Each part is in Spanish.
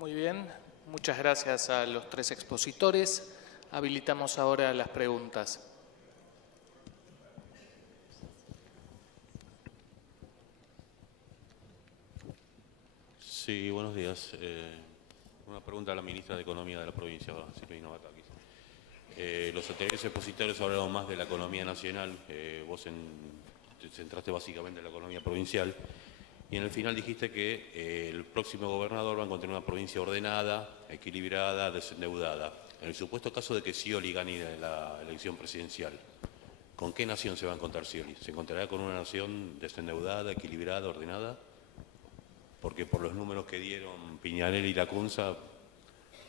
Muy bien, muchas gracias a los tres expositores. Habilitamos ahora las preguntas. Sí, buenos días. Una pregunta a la ministra de Economía de la provincia, Silvina Batakis. Los anteriores expositores hablaron más de la economía nacional, vos te centraste básicamente en la economía provincial, y en el final dijiste que el próximo gobernador va a encontrar una provincia ordenada, equilibrada, desendeudada. En el supuesto caso de que Scioli gane la elección presidencial, ¿con qué nación se va a encontrar Scioli? ¿Se encontrará con una nación desendeudada, equilibrada, ordenada? Porque por los números que dieron Piñanel y Lacunza,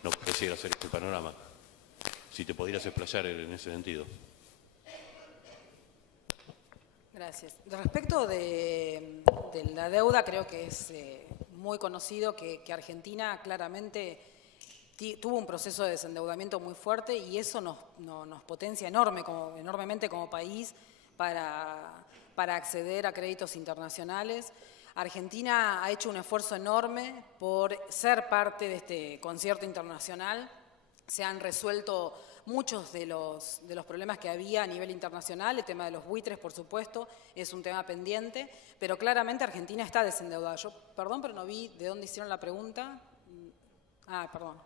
no pareciera ser este panorama. Si te pudieras explayar en ese sentido. Gracias. Respecto de la deuda, creo que es muy conocido que Argentina claramente tuvo un proceso de desendeudamiento muy fuerte y eso nos potencia enormemente como país para acceder a créditos internacionales. Argentina ha hecho un esfuerzo enorme por ser parte de este concierto internacional. Se han resuelto muchos de los problemas que había a nivel internacional. El tema de los buitres, por supuesto, es un tema pendiente, pero claramente Argentina está desendeudada. Yo, perdón, pero no vi de dónde hicieron la pregunta. Perdón.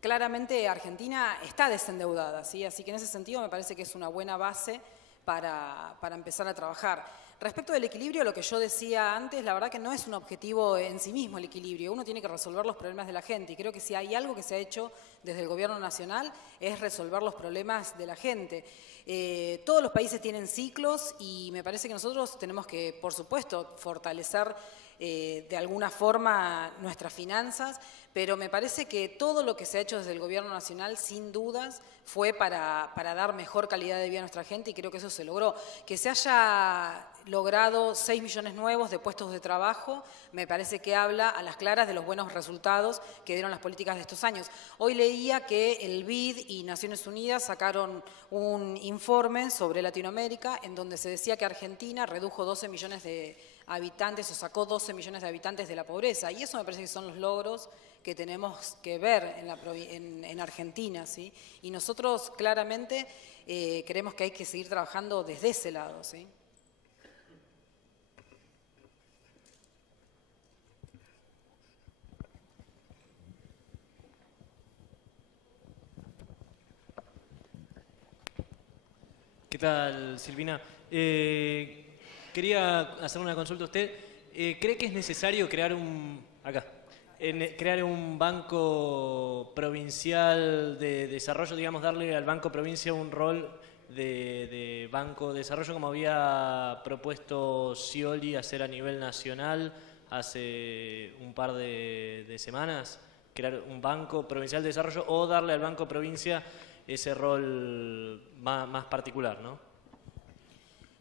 Claramente Argentina está desendeudada, ¿sí? Así que en ese sentido me parece que es una buena base para empezar a trabajar. Respecto del equilibrio, lo que yo decía antes, la verdad que no es un objetivo en sí mismo el equilibrio. Uno tiene que resolver los problemas de la gente y creo que si hay algo que se ha hecho desde el Gobierno Nacional es resolver los problemas de la gente. Todos los países tienen ciclos y me parece que nosotros tenemos que, por supuesto, fortalecer de alguna forma nuestras finanzas, pero me parece que todo lo que se ha hecho desde el Gobierno Nacional, sin dudas, fue para dar mejor calidad de vida a nuestra gente y creo que eso se logró. Que se haya logrado 6 millones nuevos de puestos de trabajo, me parece que habla a las claras de los buenos resultados que dieron las políticas de estos años. Hoy leía que el BID y Naciones Unidas sacaron un informe sobre Latinoamérica en donde se decía que Argentina redujo 12 millones de habitantes o sacó 12 millones de habitantes de la pobreza y eso me parece que son los logros que tenemos que ver en Argentina, ¿sí? Y nosotros claramente creemos que hay que seguir trabajando desde ese lado, ¿sí? ¿Qué tal, Silvina? Quería hacer una consulta a usted. ¿Cree que es necesario crear crear un banco provincial de desarrollo, digamos, darle al Banco Provincia un rol de banco de desarrollo como había propuesto Scioli hacer a nivel nacional hace un par de semanas? Crear un banco provincial de desarrollo o darle al Banco Provincia ese rol más particular, ¿no?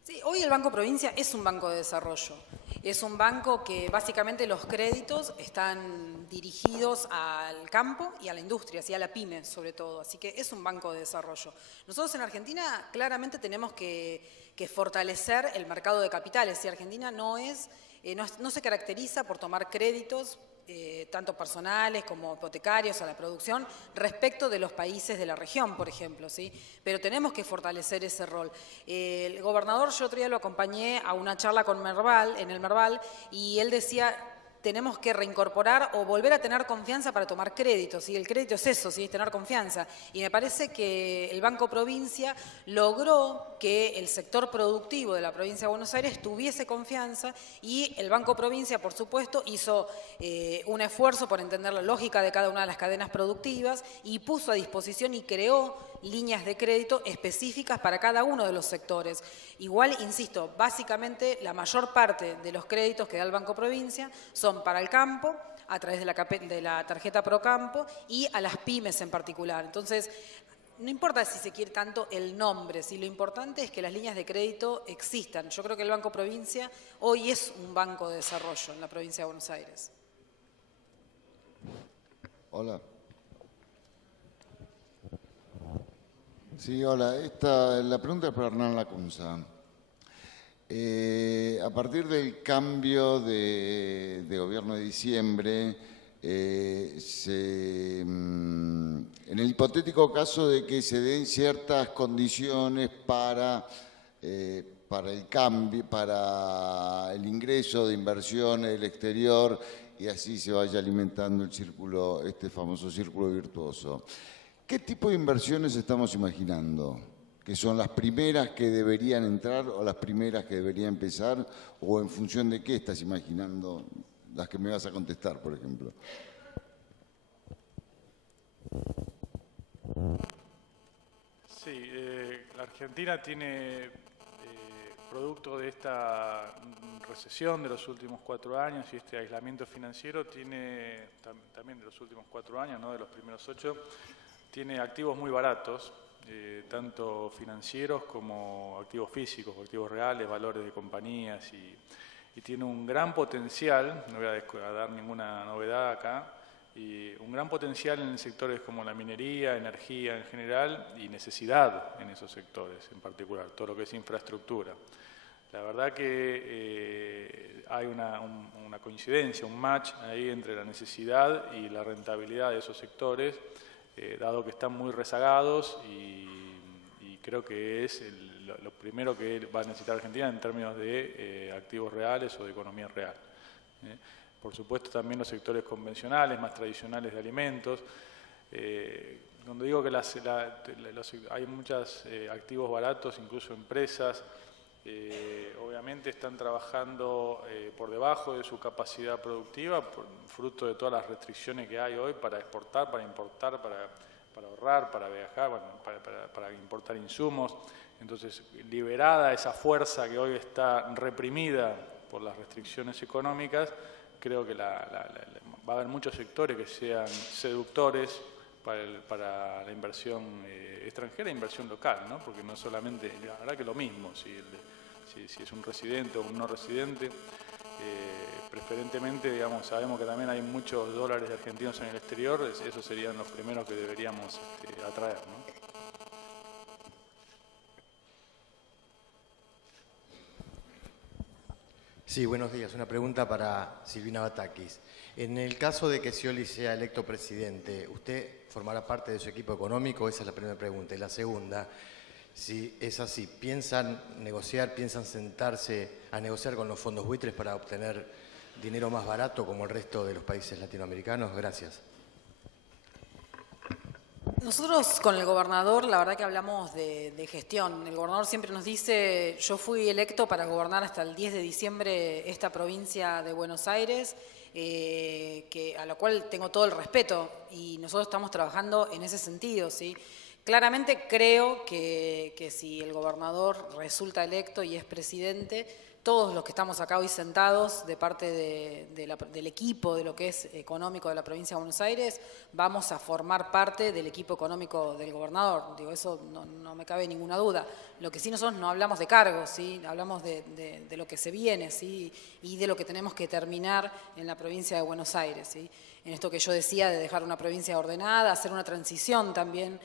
Sí, hoy el Banco Provincia es un banco de desarrollo. Es un banco que básicamente los créditos están dirigidos al campo y a la industria, y a la pyme sobre todo. Así que es un banco de desarrollo. Nosotros en Argentina claramente tenemos que fortalecer el mercado de capitales. Y Argentina no se caracteriza por tomar créditos tanto personales como hipotecarios a la producción respecto de los países de la región, por ejemplo, ¿sí? Pero tenemos que fortalecer ese rol. El gobernador, yo otro día lo acompañé a una charla con Merval, en el Merval, y él decía, tenemos que reincorporar o volver a tener confianza para tomar créditos, y el crédito es eso, ¿sí? Es tener confianza. Y me parece que el Banco Provincia logró que el sector productivo de la provincia de Buenos Aires tuviese confianza y el Banco Provincia, por supuesto, hizo un esfuerzo por entender la lógica de cada una de las cadenas productivas y puso a disposición y creó líneas de crédito específicas para cada uno de los sectores. Igual, insisto, básicamente la mayor parte de los créditos que da el Banco Provincia son para el campo, a través de la tarjeta Procampo y a las pymes en particular. Entonces, no importa si se quiere tanto el nombre, si lo importante es que las líneas de crédito existan. Yo creo que el Banco Provincia hoy es un banco de desarrollo en la provincia de Buenos Aires. Hola. Sí, hola. La pregunta es para Hernán Lacunza. A partir del cambio de gobierno de diciembre, en el hipotético caso de que se den ciertas condiciones para el cambio, para el ingreso de inversiones del exterior y así se vaya alimentando el círculo, este famoso círculo virtuoso. ¿Qué tipo de inversiones estamos imaginando? ¿Que son las primeras que deberían entrar o las primeras que deberían empezar? ¿O en función de qué estás imaginando las que me vas a contestar, por ejemplo? Sí, la Argentina tiene, producto de esta recesión de los últimos 4 años y este aislamiento financiero, tiene también de los últimos 4 años, no de los primeros 8, tiene activos muy baratos, tanto financieros como activos físicos, activos reales, valores de compañías y tiene un gran potencial, no voy a dar ninguna novedad acá, y un gran potencial en sectores como la minería, energía en general y necesidad en esos sectores en particular, todo lo que es infraestructura. La verdad que hay una coincidencia, un match ahí entre la necesidad y la rentabilidad de esos sectores, dado que están muy rezagados y creo que es lo primero que va a necesitar Argentina en términos de activos reales o de economía real. Por supuesto también los sectores convencionales, más tradicionales de alimentos. Cuando digo que hay muchos activos baratos, incluso empresas, obviamente están trabajando por debajo de su capacidad productiva, fruto de todas las restricciones que hay hoy para exportar, para importar, para ahorrar, para viajar, bueno, para importar insumos. Entonces, liberada esa fuerza que hoy está reprimida por las restricciones económicas, creo que va a haber muchos sectores que sean seductores para la inversión extranjera e inversión local, ¿no? Porque no solamente, la verdad que lo mismo, si es un residente o un no residente, preferentemente, digamos, sabemos que también hay muchos dólares argentinos en el exterior, esos serían los primeros que deberíamos atraer, ¿no? Sí, buenos días. Una pregunta para Silvina Batakis. En el caso de que Scioli sea electo presidente, ¿usted formará parte de su equipo económico? Esa es la primera pregunta. Y la segunda, si es así, ¿piensan sentarse a negociar con los fondos buitres para obtener dinero más barato como el resto de los países latinoamericanos? Gracias. Nosotros con el gobernador, la verdad que hablamos de gestión. El gobernador siempre nos dice, yo fui electo para gobernar hasta el 10 de diciembre esta provincia de Buenos Aires, a la cual tengo todo el respeto y nosotros estamos trabajando en ese sentido, ¿sí? Claramente creo que si el gobernador resulta electo y es presidente, todos los que estamos acá hoy sentados de parte del equipo de lo que es económico de la provincia de Buenos Aires, vamos a formar parte del equipo económico del gobernador. Digo, eso no me cabe ninguna duda. Lo que sí nosotros no hablamos de cargos, ¿sí? Hablamos de lo que se viene, ¿sí? Y de lo que tenemos que terminar en la provincia de Buenos Aires, ¿sí? En esto que yo decía de dejar una provincia ordenada, hacer una transición también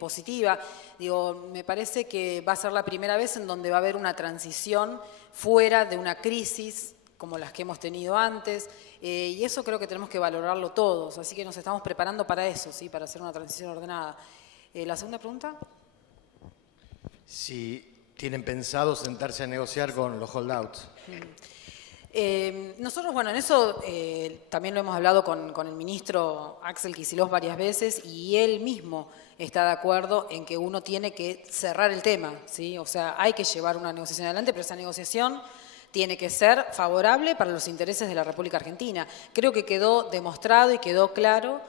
positiva. Digo, me parece que va a ser la primera vez en donde va a haber una transición fuera de una crisis como las que hemos tenido antes, y eso creo que tenemos que valorarlo todos, así que nos estamos preparando para eso, ¿sí? Para hacer una transición ordenada. ¿La segunda pregunta? Si tienen pensado sentarse a negociar con los holdouts. Nosotros, bueno, en eso también lo hemos hablado con el ministro Axel Kicillof varias veces y él mismo está de acuerdo en que uno tiene que cerrar el tema, ¿sí? O sea, hay que llevar una negociación adelante, pero esa negociación tiene que ser favorable para los intereses de la República Argentina. Creo que quedó demostrado y quedó claro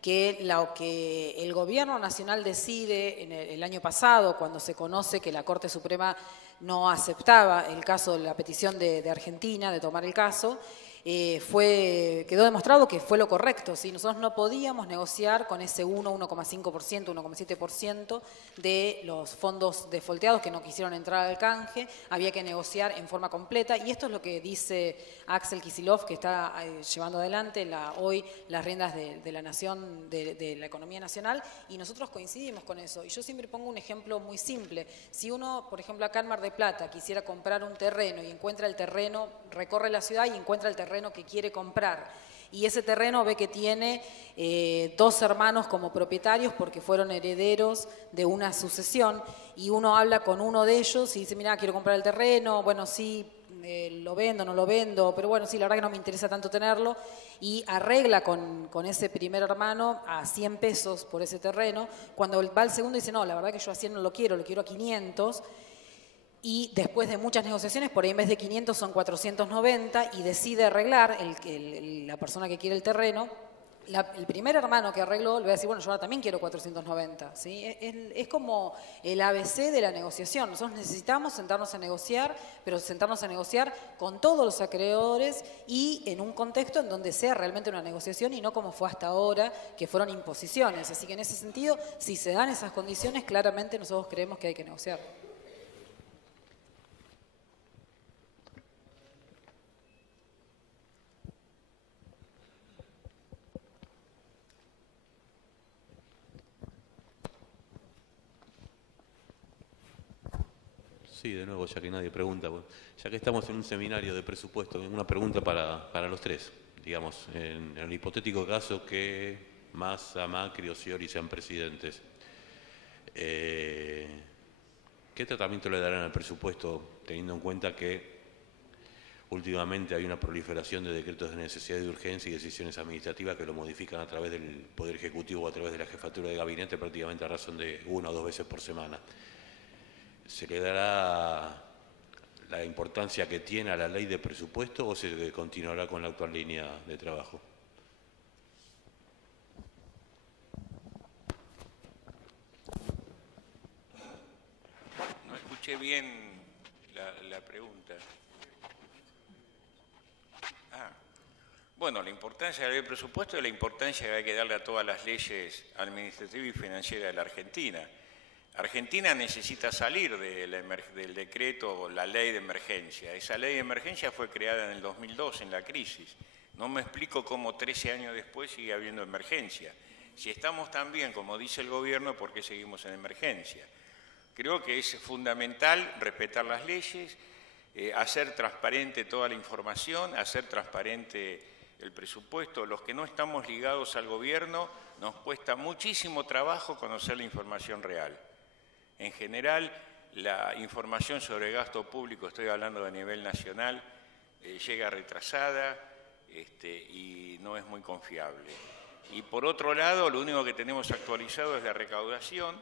que lo que el Gobierno Nacional decide en el año pasado, cuando se conoce que la Corte Suprema no aceptaba el caso de la petición de Argentina de tomar el caso, quedó demostrado que fue lo correcto, ¿sí? Nosotros no podíamos negociar con ese 1,5%, 1,7% de los fondos defolteados que no quisieron entrar al canje, había que negociar en forma completa y esto es lo que dice Axel Kicillof, que está llevando adelante hoy las riendas de la nación, de la economía nacional, y nosotros coincidimos con eso. Y yo siempre pongo un ejemplo muy simple. Si uno, por ejemplo, acá en Mar del Plata quisiera comprar un terreno y encuentra el terreno, recorre la ciudad y encuentra el terreno que quiere comprar y ese terreno ve que tiene 2 hermanos como propietarios porque fueron herederos de una sucesión, y uno habla con uno de ellos y dice, mira, quiero comprar el terreno, bueno, sí, lo vendo, no lo vendo, pero bueno, sí, la verdad que no me interesa tanto tenerlo, y arregla con ese primer hermano a 100 pesos por ese terreno. Cuando va el segundo dice, no, la verdad que yo a 100 no lo quiero a 500, y después de muchas negociaciones, por ahí en vez de 500 son 490, y decide arreglar, la persona que quiere el terreno. El primer hermano que arregló le va a decir, bueno, yo ahora también quiero 490, ¿sí? Es como el ABC de la negociación. Nosotros necesitamos sentarnos a negociar, pero sentarnos a negociar con todos los acreedores y en un contexto en donde sea realmente una negociación y no como fue hasta ahora, que fueron imposiciones. Así que en ese sentido, si se dan esas condiciones, claramente nosotros creemos que hay que negociar. Sí, de nuevo, ya que nadie pregunta, bueno, ya que estamos en un seminario de presupuesto, una pregunta para los tres. Digamos, en el hipotético caso que Massa, Macri o Scioli sean presidentes, ¿qué tratamiento le darán al presupuesto, teniendo en cuenta que últimamente hay una proliferación de decretos de necesidad y de urgencia y decisiones administrativas que lo modifican a través del Poder Ejecutivo o a través de la Jefatura de Gabinete prácticamente a razón de 1 o 2 veces por semana? ¿Se le dará la importancia que tiene a la ley de presupuesto o se continuará con la actual línea de trabajo? No escuché bien la pregunta. Bueno, la importancia de la ley de presupuesto es la importancia que hay que darle a todas las leyes administrativas y financieras de la Argentina. Argentina necesita salir del decreto o la ley de emergencia. Esa ley de emergencia fue creada en el 2002, en la crisis. No me explico cómo 13 años después sigue habiendo emergencia. Si estamos tan bien como dice el gobierno, ¿por qué seguimos en emergencia? Creo que es fundamental respetar las leyes, hacer transparente toda la información, hacer transparente el presupuesto. Los que no estamos ligados al gobierno nos cuesta muchísimo trabajo conocer la información real. En general, la información sobre gasto público, estoy hablando de nivel nacional, llega retrasada y no es muy confiable. Y por otro lado, lo único que tenemos actualizado es la recaudación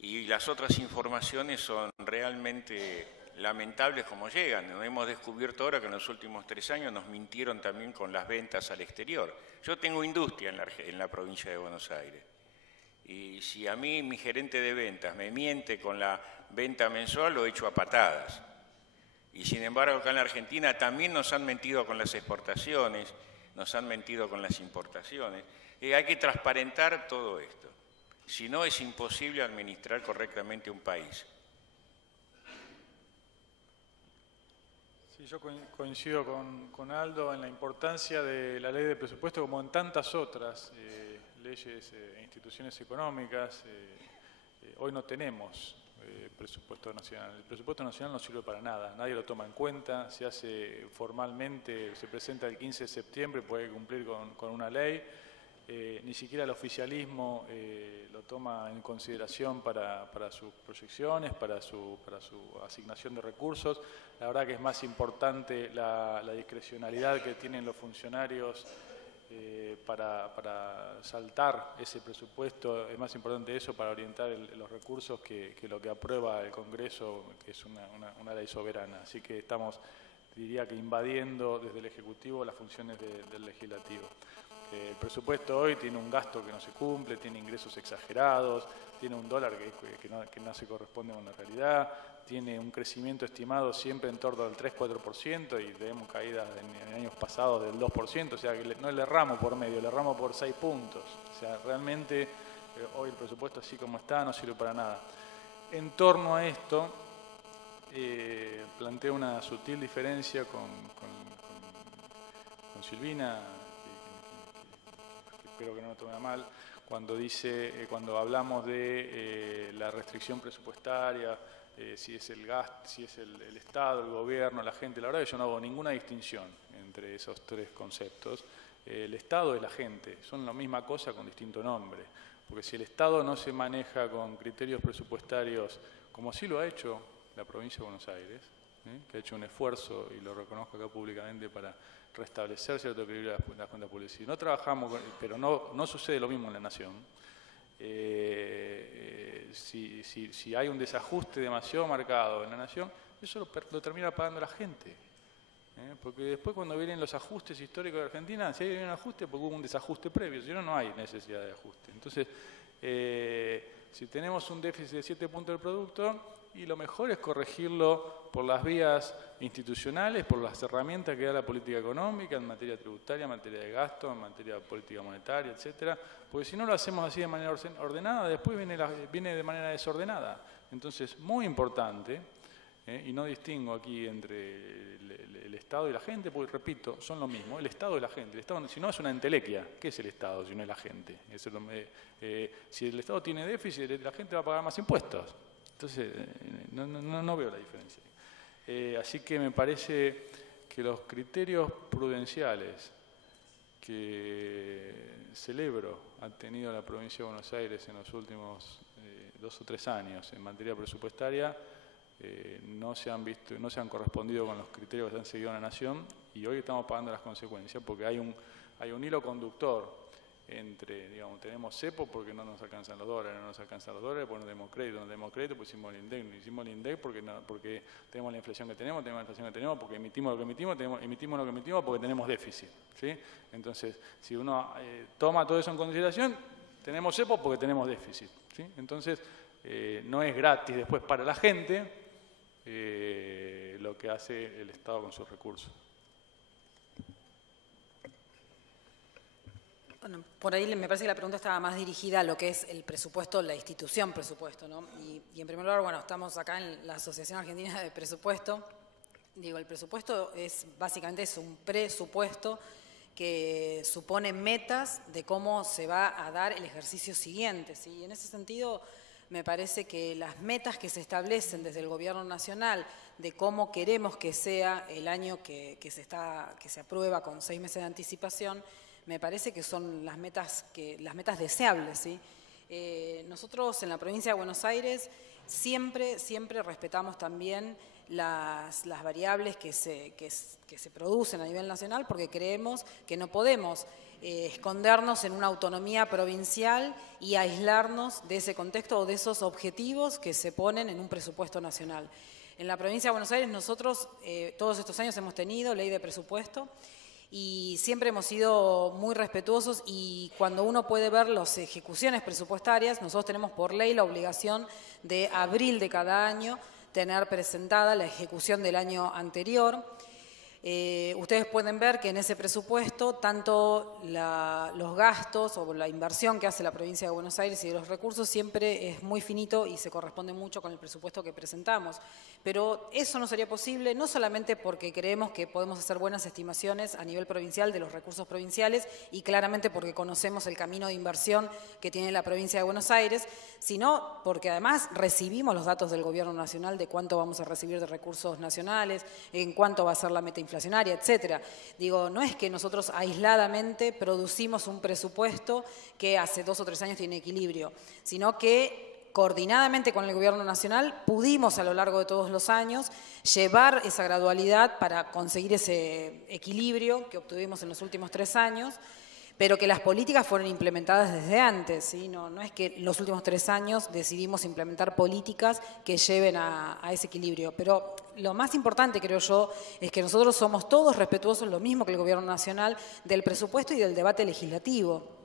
y las otras informaciones son realmente lamentables como llegan. Nos hemos descubierto ahora que en los últimos 3 años nos mintieron también con las ventas al exterior. Yo tengo industria en la provincia de Buenos Aires. Y si a mí mi gerente de ventas me miente con la venta mensual, lo echo a patadas. Y sin embargo acá en la Argentina también nos han mentido con las exportaciones, nos han mentido con las importaciones. Hay que transparentar todo esto. Si no, es imposible administrar correctamente un país. Sí, yo coincido con Aldo en la importancia de la ley de presupuesto como en tantas otras leyes e instituciones económicas. Hoy no tenemos presupuesto nacional. El presupuesto nacional no sirve para nada, nadie lo toma en cuenta, se hace formalmente, se presenta el 15 de septiembre, puede cumplir con una ley. Ni siquiera el oficialismo lo toma en consideración para sus proyecciones, para su asignación de recursos. La verdad que es más importante la discrecionalidad que tienen los funcionarios para saltar ese presupuesto. Es más importante eso para orientar los recursos que lo que aprueba el Congreso, que es una ley soberana. Así que estamos, diría que invadiendo desde el Ejecutivo las funciones del Legislativo. El presupuesto hoy tiene un gasto que no se cumple, tiene ingresos exagerados, tiene un dólar que no se corresponde con la realidad, tiene un crecimiento estimado siempre en torno al 3-4% y tenemos caídas en años pasados del 2%, o sea que no le erramos por medio, le erramos por 6 puntos. O sea, realmente hoy el presupuesto así como está no sirve para nada. En torno a esto, planteo una sutil diferencia con Silvina, espero que no lo tome a mal, cuando hablamos de la restricción presupuestaria, si es el gasto, si es el Estado, el gobierno, la gente. La verdad que yo no hago ninguna distinción entre esos 3 conceptos. el Estado es la gente, son la misma cosa con distinto nombre. Porque si el Estado no se maneja con criterios presupuestarios, como sí lo ha hecho la provincia de Buenos Aires, que ha hecho un esfuerzo, y lo reconozco acá públicamente, para restablecer cierto equilibrio de las cuentas públicas. Si no trabajamos, pero no sucede lo mismo en la Nación. Si hay un desajuste demasiado marcado en la Nación, eso lo termina pagando la gente. Porque después cuando vienen los ajustes históricos de Argentina, si hay un ajuste porque hubo un desajuste previo, si no, no hay necesidad de ajuste. Entonces, si tenemos un déficit de 7 puntos del producto, y lo mejor es corregirlo por las vías institucionales, por las herramientas que da la política económica en materia tributaria, en materia de gasto, en materia de política monetaria, etcétera. Porque si no lo hacemos así de manera ordenada, después viene de manera desordenada. Entonces, muy importante, y no distingo aquí entre el Estado y la gente, porque repito, son lo mismo, el Estado y la gente. El Estado, si no, es una entelequia. ¿Qué es el Estado si no es la gente? Si el Estado tiene déficit, la gente va a pagar más impuestos. Entonces, no veo la diferencia. Así que me parece que los criterios prudenciales que celebro ha tenido la provincia de Buenos Aires en los últimos 2 o 3 años en materia presupuestaria no se han correspondido con los criterios que se han seguido en la Nación, y hoy estamos pagando las consecuencias porque hay un hilo conductor entre, digamos, tenemos cepo porque no nos alcanzan los dólares, porque no tenemos crédito, pues hicimos el INDEC, porque tenemos la inflación que tenemos, porque emitimos lo que emitimos porque tenemos déficit, ¿sí? Entonces, si uno toma todo eso en consideración, tenemos cepo porque tenemos déficit, ¿sí? Entonces, no es gratis después para la gente lo que hace el Estado con sus recursos. Bueno, por ahí me parece que la pregunta estaba más dirigida a lo que es el presupuesto, la institución presupuesto, ¿no? Y en primer lugar, bueno, estamos acá en la Asociación Argentina de Presupuesto. Digo, el presupuesto básicamente es un presupuesto que supone metas de cómo se va a dar el ejercicio siguiente, ¿sí? Y en ese sentido, me parece que las metas que se establecen desde el Gobierno Nacional de cómo queremos que sea el año que se aprueba con 6 meses de anticipación, me parece que son las metas deseables, ¿sí? Nosotros en la provincia de Buenos Aires siempre respetamos también las variables que se producen a nivel nacional, porque creemos que no podemos escondernos en una autonomía provincial y aislarnos de ese contexto o de esos objetivos que se ponen en un presupuesto nacional. En la provincia de Buenos Aires nosotros todos estos años hemos tenido ley de presupuesto y siempre hemos sido muy respetuosos, y cuando uno puede ver las ejecuciones presupuestarias, nosotros tenemos por ley la obligación de abril de cada año tener presentada la ejecución del año anterior. Ustedes pueden ver que en ese presupuesto tanto los gastos o la inversión que hace la provincia de Buenos Aires y de los recursos siempre es muy finito y se corresponde mucho con el presupuesto que presentamos. Pero eso no sería posible, no solamente porque creemos que podemos hacer buenas estimaciones a nivel provincial de los recursos provinciales y claramente porque conocemos el camino de inversión que tiene la provincia de Buenos Aires, sino porque además recibimos los datos del Gobierno Nacional de cuánto vamos a recibir de recursos nacionales, en cuánto va a ser la meta inflacionaria, etcétera. Digo, no es que nosotros aisladamente producimos un presupuesto que hace 2 o 3 años tiene equilibrio, sino que coordinadamente con el Gobierno Nacional pudimos a lo largo de todos los años llevar esa gradualidad para conseguir ese equilibrio que obtuvimos en los últimos 3 años, pero que las políticas fueron implementadas desde antes, ¿sí? No es que en los últimos 3 años decidimos implementar políticas que lleven a ese equilibrio. Pero lo más importante, creo yo, es que nosotros somos todos respetuosos, lo mismo que el Gobierno Nacional, del presupuesto y del debate legislativo.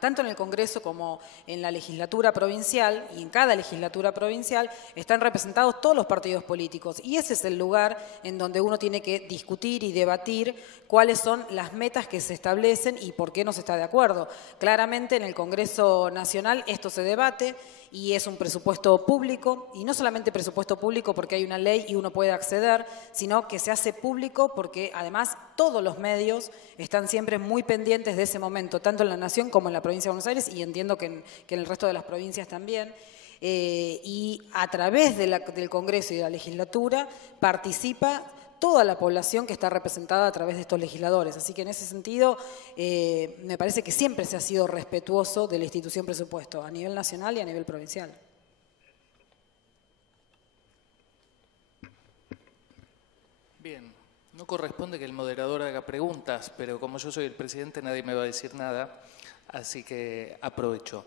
Tanto en el Congreso como en la legislatura provincial, y en cada legislatura provincial están representados todos los partidos políticos, y ese es el lugar en donde uno tiene que discutir y debatir cuáles son las metas que se establecen y por qué no se está de acuerdo. Claramente en el Congreso Nacional esto se debate y es un presupuesto público, y no solamente presupuesto público porque hay una ley y uno puede acceder, sino que se hace público porque además todos los medios están siempre muy pendientes de ese momento, tanto en la Nación como en la provincia de Buenos Aires, y entiendo que en el resto de las provincias también. Y a través del Congreso y de la legislatura participa toda la población que está representada a través de estos legisladores. Así que en ese sentido me parece que siempre se ha sido respetuoso de la institución presupuesto, a nivel nacional y a nivel provincial. Bien, no corresponde que el moderador haga preguntas, pero como yo soy el presidente nadie me va a decir nada, así que aprovecho.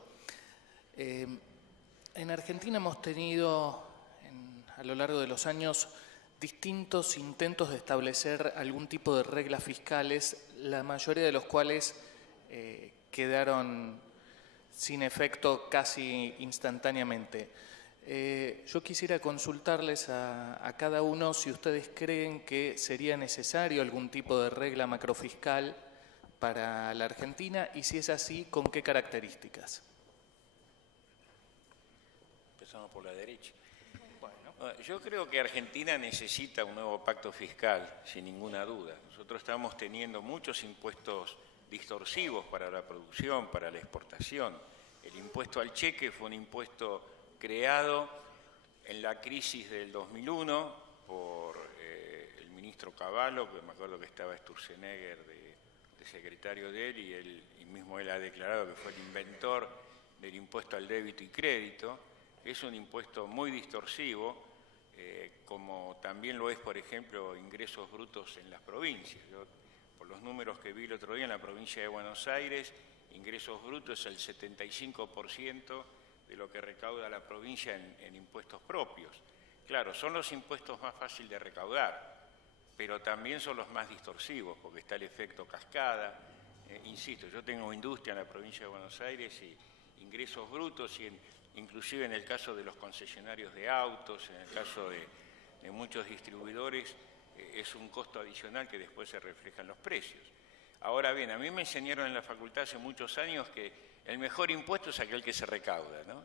En Argentina hemos tenido a lo largo de los años distintos intentos de establecer algún tipo de reglas fiscales, la mayoría de los cuales quedaron sin efecto casi instantáneamente. Yo quisiera consultarles a cada uno si ustedes creen que sería necesario algún tipo de regla macrofiscal para la Argentina y si es así, ¿con qué características? Empezamos por la derecha. Bueno, yo creo que Argentina necesita un nuevo pacto fiscal, sin ninguna duda. Nosotros estamos teniendo muchos impuestos distorsivos para la producción, para la exportación. El impuesto al cheque fue un impuesto creado en la crisis del 2001 por el ministro Cavallo, que me acuerdo que estaba Sturzenegger de secretario de él, y él mismo ha declarado que fue el inventor del impuesto al débito y crédito. Es un impuesto muy distorsivo, como también lo es, por ejemplo, ingresos brutos en las provincias. Yo, por los números que vi el otro día en la provincia de Buenos Aires, ingresos brutos es el 75% de lo que recauda la provincia en impuestos propios. Claro, son los impuestos más fáciles de recaudar, pero también son los más distorsivos, porque está el efecto cascada. Insisto, yo tengo industria en la provincia de Buenos Aires y ingresos brutos, y inclusive en el caso de los concesionarios de autos, en el caso de muchos distribuidores, es un costo adicional que después se refleja en los precios. Ahora bien, a mí me enseñaron en la facultad hace muchos años que el mejor impuesto es aquel que se recauda, ¿no?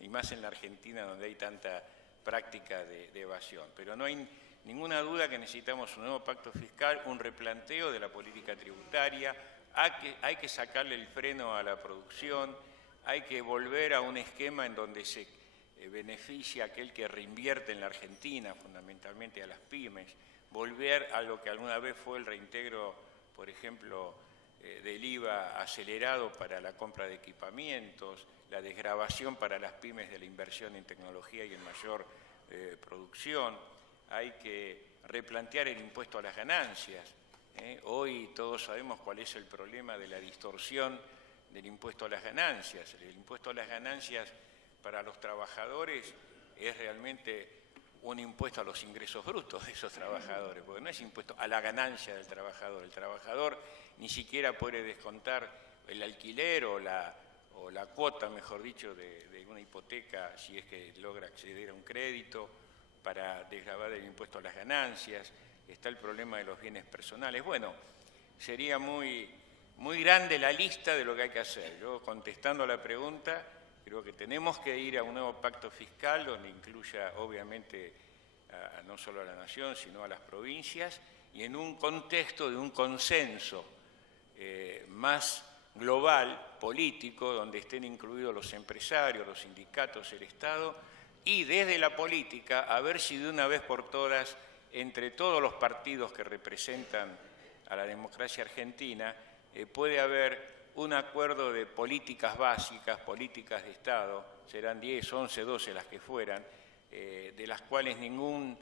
Y más en la Argentina, donde hay tanta práctica de evasión. Pero no hay ninguna duda que necesitamos un nuevo pacto fiscal, un replanteo de la política tributaria, hay que sacarle el freno a la producción, hay que volver a un esquema en donde se beneficia a aquel que reinvierte en la Argentina, fundamentalmente a las pymes, volver a lo que alguna vez fue el reintegro, por ejemplo, del IVA acelerado para la compra de equipamientos, la desgravación para las pymes de la inversión en tecnología y en mayor producción. Hay que replantear el impuesto a las ganancias. Hoy todos sabemos cuál es el problema de la distorsión del impuesto a las ganancias. El impuesto a las ganancias para los trabajadores es realmente un impuesto a los ingresos brutos de esos trabajadores, porque no es impuesto a la ganancia del trabajador. El trabajador ni siquiera puede descontar el alquiler o la cuota, mejor dicho, de una hipoteca si es que logra acceder a un crédito para desgravar el impuesto a las ganancias. Está el problema de los bienes personales. Bueno, sería muy grande la lista de lo que hay que hacer. Yo, contestando a la pregunta, creo que tenemos que ir a un nuevo pacto fiscal donde incluya, obviamente, no solo a la nación, sino a las provincias, y en un contexto de un consenso más global, político, donde estén incluidos los empresarios, los sindicatos, el Estado, y desde la política a ver si de una vez por todas, entre todos los partidos que representan a la democracia argentina, puede haber un acuerdo de políticas básicas, políticas de Estado, serán 10, 11, 12 las que fueran, de las cuales ningún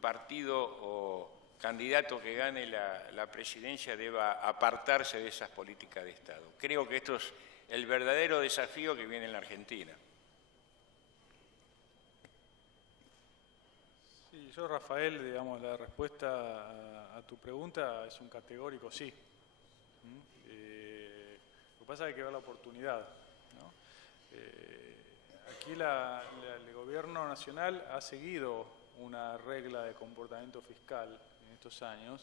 partido o candidato que gane la presidencia deba apartarse de esas políticas de Estado. Creo que esto es el verdadero desafío que viene en la Argentina. Sí, yo, Rafael, digamos, la respuesta a tu pregunta es un categórico sí. Lo que pasa es que hay que ver la oportunidad, ¿no? Aquí el gobierno nacional ha seguido una regla de comportamiento fiscal en estos años,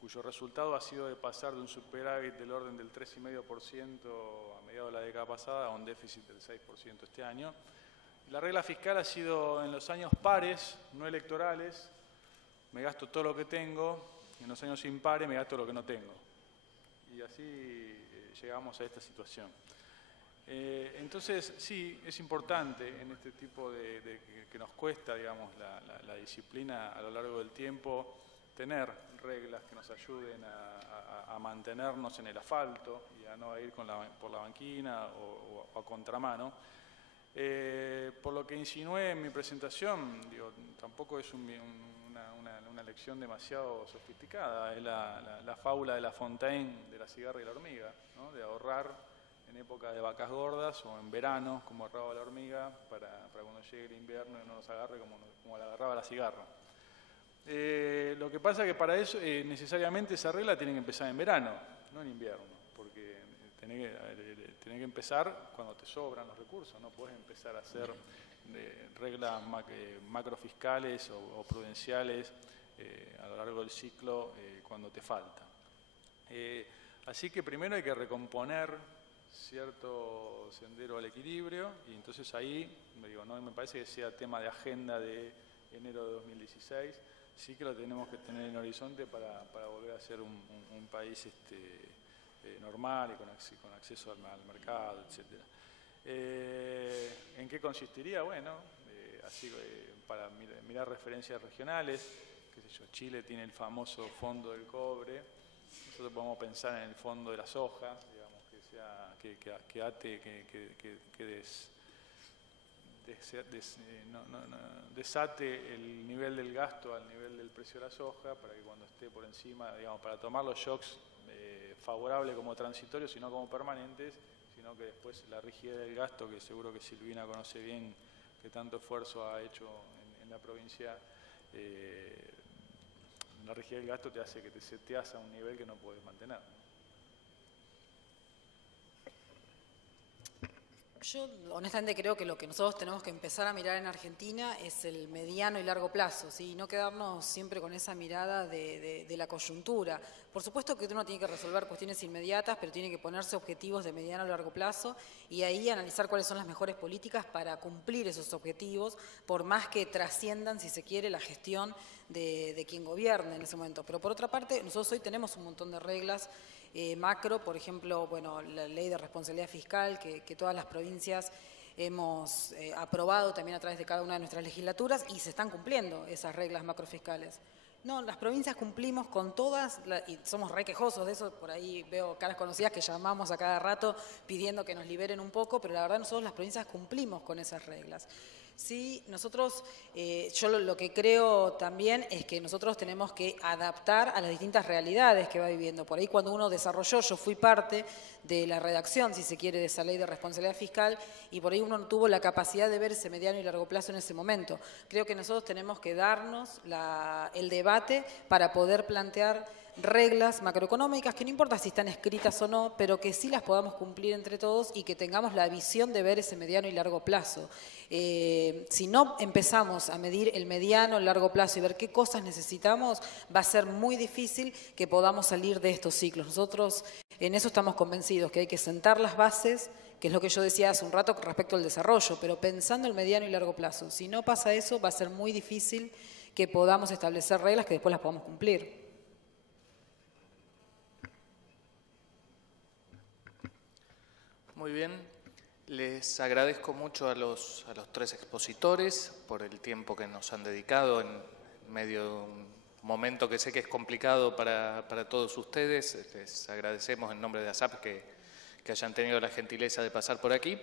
cuyo resultado ha sido de pasar de un superávit del orden del 3,5% a mediados de la década pasada a un déficit del 6% este año. La regla fiscal ha sido en los años pares, no electorales, me gasto todo lo que tengo, y en los años impares me gasto lo que no tengo. Y así llegamos a esta situación. Entonces, sí, es importante en este tipo que nos cuesta, digamos, la disciplina a lo largo del tiempo, tener reglas que nos ayuden a mantenernos en el asfalto y a no ir por la banquina o a contramano. Por lo que insinué en mi presentación, digo, tampoco es una lección demasiado sofisticada, es la fábula de La Fontaine de la cigarra y la hormiga, ¿no? De ahorrar en época de vacas gordas o en verano, como ahorraba la hormiga, para cuando llegue el invierno y no nos agarre como la agarraba la cigarra. Lo que pasa es que para eso necesariamente esa regla tiene que empezar en verano, no en invierno, porque tenés que empezar cuando te sobran los recursos, no puedes empezar a hacer reglas macrofiscales o prudenciales a lo largo del ciclo cuando te falta. Así que primero hay que recomponer cierto sendero al equilibrio y entonces ahí, no me parece que sea tema de agenda de enero de 2016, sí que lo tenemos que tener en horizonte para volver a ser un país normal y con acceso al mercado, etc. ¿En qué consistiría? Bueno, para mirar referencias regionales, qué sé yo, Chile tiene el famoso fondo del cobre, nosotros podemos pensar en el fondo de la soja, digamos, desate el nivel del gasto al nivel del precio de la soja para que cuando esté por encima, digamos, para tomar los shocks favorables como transitorios, sino como permanentes, sino que después la rigidez del gasto, que seguro que Silvina conoce bien, que tanto esfuerzo ha hecho en la provincia, la rigidez del gasto te hace que te seteas a un nivel que no puedes mantener. Yo honestamente creo que lo que nosotros tenemos que empezar a mirar en Argentina es el mediano y largo plazo, ¿sí? Y no quedarnos siempre con esa mirada de la coyuntura. Por supuesto que uno tiene que resolver cuestiones inmediatas, pero tiene que ponerse objetivos de mediano y largo plazo y ahí analizar cuáles son las mejores políticas para cumplir esos objetivos, por más que trasciendan, si se quiere, la gestión de quien gobierne en ese momento. Pero por otra parte, nosotros hoy tenemos un montón de reglas macro, por ejemplo, bueno, la ley de responsabilidad fiscal que todas las provincias hemos aprobado también a través de cada una de nuestras legislaturas y se están cumpliendo esas reglas macrofiscales. No, las provincias cumplimos con todas, y somos re quejosos de eso, por ahí veo caras conocidas que llamamos a cada rato pidiendo que nos liberen un poco, pero la verdad nosotros las provincias cumplimos con esas reglas. Sí, nosotros, yo lo que creo también es que nosotros tenemos que adaptar a las distintas realidades que va viviendo. Por ahí cuando uno desarrolló, yo fui parte de la redacción, si se quiere, de esa ley de responsabilidad fiscal y por ahí uno no tuvo la capacidad de ver ese mediano y largo plazo en ese momento. Creo que nosotros tenemos que darnos el debate para poder plantear reglas macroeconómicas que no importa si están escritas o no, pero que sí las podamos cumplir entre todos y que tengamos la visión de ver ese mediano y largo plazo. Si no empezamos a medir el mediano, el largo plazo y ver qué cosas necesitamos, va a ser muy difícil que podamos salir de estos ciclos. Nosotros en eso estamos convencidos, que hay que sentar las bases, que es lo que yo decía hace un rato respecto al desarrollo, pero pensando en el mediano y largo plazo. Si no pasa eso, va a ser muy difícil que podamos establecer reglas que después las podamos cumplir. Muy bien, les agradezco mucho a los tres expositores por el tiempo que nos han dedicado en medio de un momento que sé que es complicado para todos ustedes. Les agradecemos en nombre de ASAP que hayan tenido la gentileza de pasar por aquí.